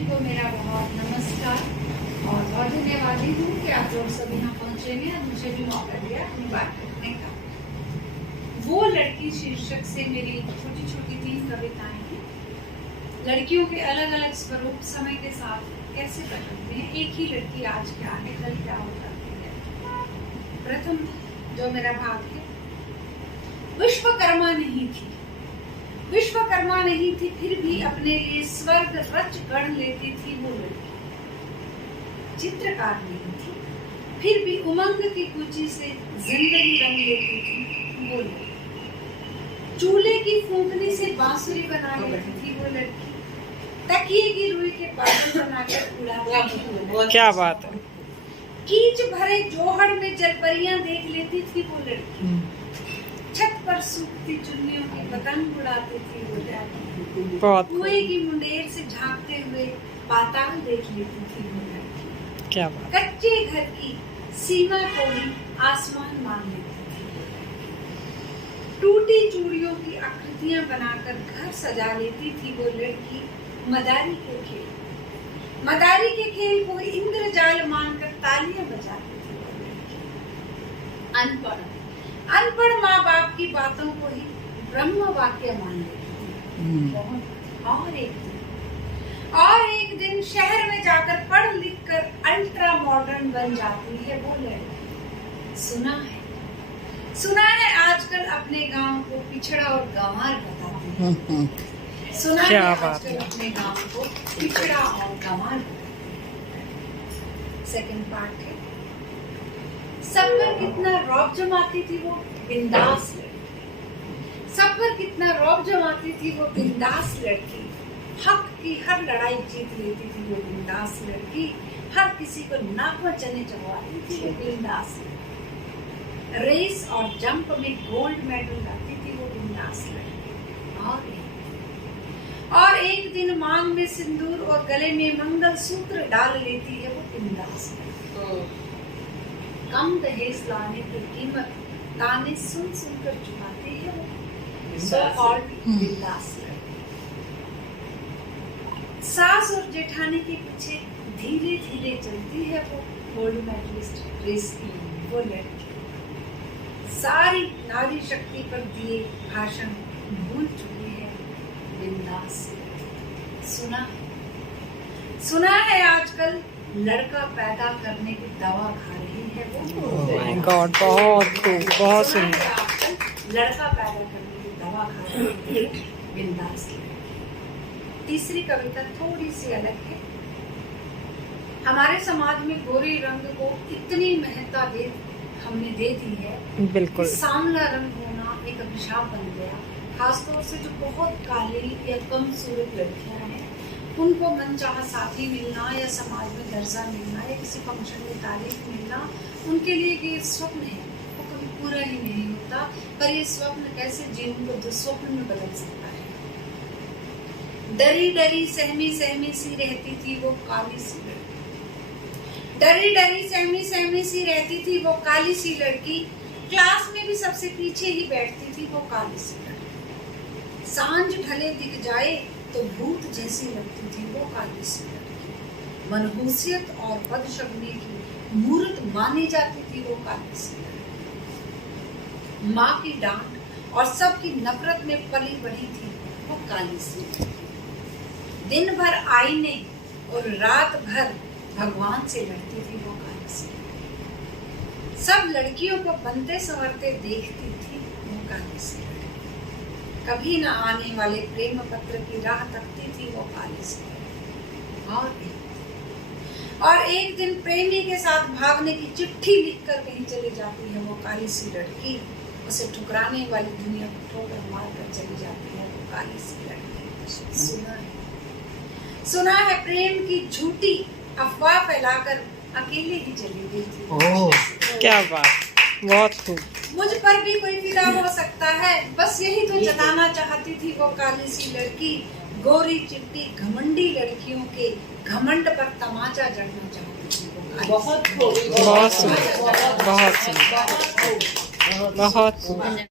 सभी को मेरा बहुत नमस्कार और बहुत धन्यवादी हूँ कि आप लोग सभी यहाँ पहुँचे हैं और मुझे भी मौका दिया अपनी बात रखने का। वो लड़की शीर्षक से मेरी छोटी छोटी 3 कविताएं हैं। लड़कियों के अलग अलग स्वरूप समय के साथ कैसे बदलते हैं। एक ही लड़की आज क्या है, कल क्या हो जाती है। प्रथम जो मेरा भाग है, विश्वकर्मा नहीं थी। विश्वकर्मा नहीं थी, फिर भी अपने लिए स्वर्ग रच गढ़ लेती थी वो लड़की। चित्रकार नहीं थी, फिर भी उमंग की कुची से जिंदगी रंग लेती थी वो लड़की। चूल्हे की फूंकनी से बांसुरी बना लेती थी वो लड़की। तकिए की रुई के बादल बनाकर उड़ाती थी। क्या बात है। कीच भरे जोहड़ में जलपरियां देख लेती थी वो लड़की। छत पर सूखती चुन्नियों की पतंग उड़ाती थी वो लड़की। कुएं की मुंडेर से झांकते हुए पाताल देख लेती थी वो लड़की। क्या बात। कच्चे घर की सीमा को ही आसमान मान लेती थी। टूटी चूड़ियों की आकृतियां बनाकर घर सजा लेती थी वो लड़की। मदारी के खेल को इंद्रजाल मानकर तालियां बजाती थी वो लड़की। अनपढ़ माँ बाप की बातों को ही ब्रह्म वाक्य मान लेती थी। और एक दिन शहर में जाकर पढ़ लिख कर अल्ट्रा मॉडर्न बन जाती है वो लड़की। सुना है आजकल अपने गांव को पिछड़ा और गंवार बताते हैं। सुना है आजकल अपने गांव को पिछड़ा और गंवार बताते हैं। सेकंड पार्ट है, सब पर कितना रौब जमाती थी वो बिंदास लड़की। सब पर कितना रौब जमाती थी वो बिंदास लड़की। हक की हर लड़ाई जीत लेती थी वो बिंदास लड़की। हर किसी को नाक में चने चढ़वाती थी वो बिंदास लड़की। रेस और जंप में गोल्ड मेडल लाती थी वो बिंदास लड़की। और एक दिन मांग में सिंदूर और गले में मंगलसूत्र डाल लेती है वो बिंदास लड़की। कम दहेज लाने की कीमत ताने सुन कर चुकाती है वो सो कॉल्ड बिंदास लड़की। सास और जेठानी के पीछे धीरे धीरे चलती है वो गोल्ड मेडलिस्ट रेस की वो लड़की। सारी नारी शक्ति पर दिए भाषण भूल चुकी है बिंदास। सुना है आजकल लड़का पैदा करने की दवा खा रही है वो। ओह माय गॉड, बहुत सुंदर। लड़का पैदा करने की दवा खा रही है बिंदास। तीसरी कविता थोड़ी सी अलग है। हमारे समाज में गोरे रंग को इतनी महत्ता हमने दे दी है। बिल्कुल। सांवला रंग होना एक अभिशाप बन गया। खासतौर से जो बहुत काली या कम सूरत लड़कियां हैं, उनको मनचाहा साथी मिलना या समाज में दर्जा मिलना या किसी फंक्शन में तारीफ मिलना, उनके लिए ये स्वप्न है, वो कभी पूरा ही नहीं होता। पर ये स्वप्न कैसे जीवन को दुस्वप्न में बदल सकता है। डरी डरी सहमी सी रहती थी वो काली सी लड़की। डरी डरी सहमी सी रहती थी वो काली सी लड़की। क्लास में भी सबसे पीछे ही बैठती थी वो काली सी लड़की। सांझ ढले दिख जाए तो भूत जैसी लगती थी वो काली सी लड़की। मनहूसियत और बदशगुनी की मूर्त मानी जाती थी वो काली सी लड़की। माँ की डांट और सबकी नफरत में पली बढ़ी थी वो काली सी लड़की। दिन भर आईने और रात भर भगवान से लड़ती थी वो काली सी लड़की। सब लड़कियों को बनते संवरते देखती थी वो काली सी लड़की। कभी न आने वाले प्रेम पत्र की राह तकती थी वो काली सी लड़की। और एक दिन प्रेमी के साथ भागने की चिट्ठी लिखकर कहीं चली जाती है वो काली सी लड़की। उसे ठुकराने वाली दुनिया को ठोकर मारकर चली जाती है वो काली सी लड़की। सुना है प्रेम की झूठी अफवाह फैलाकर अकेले ही चली गई थी। क्या बात, बहुत खूब। मुझ पर भी कोई फिदा हो सकता है, बस यही तो जताना चाहती थी वो काली सी लड़की। गोरी चिट्टी घमंडी लड़कियों के घमंड पर तमाचा जड़ना चाहती थी वो। बहुत सुंदर, बहुत सुंदर, बहुत सुंदर।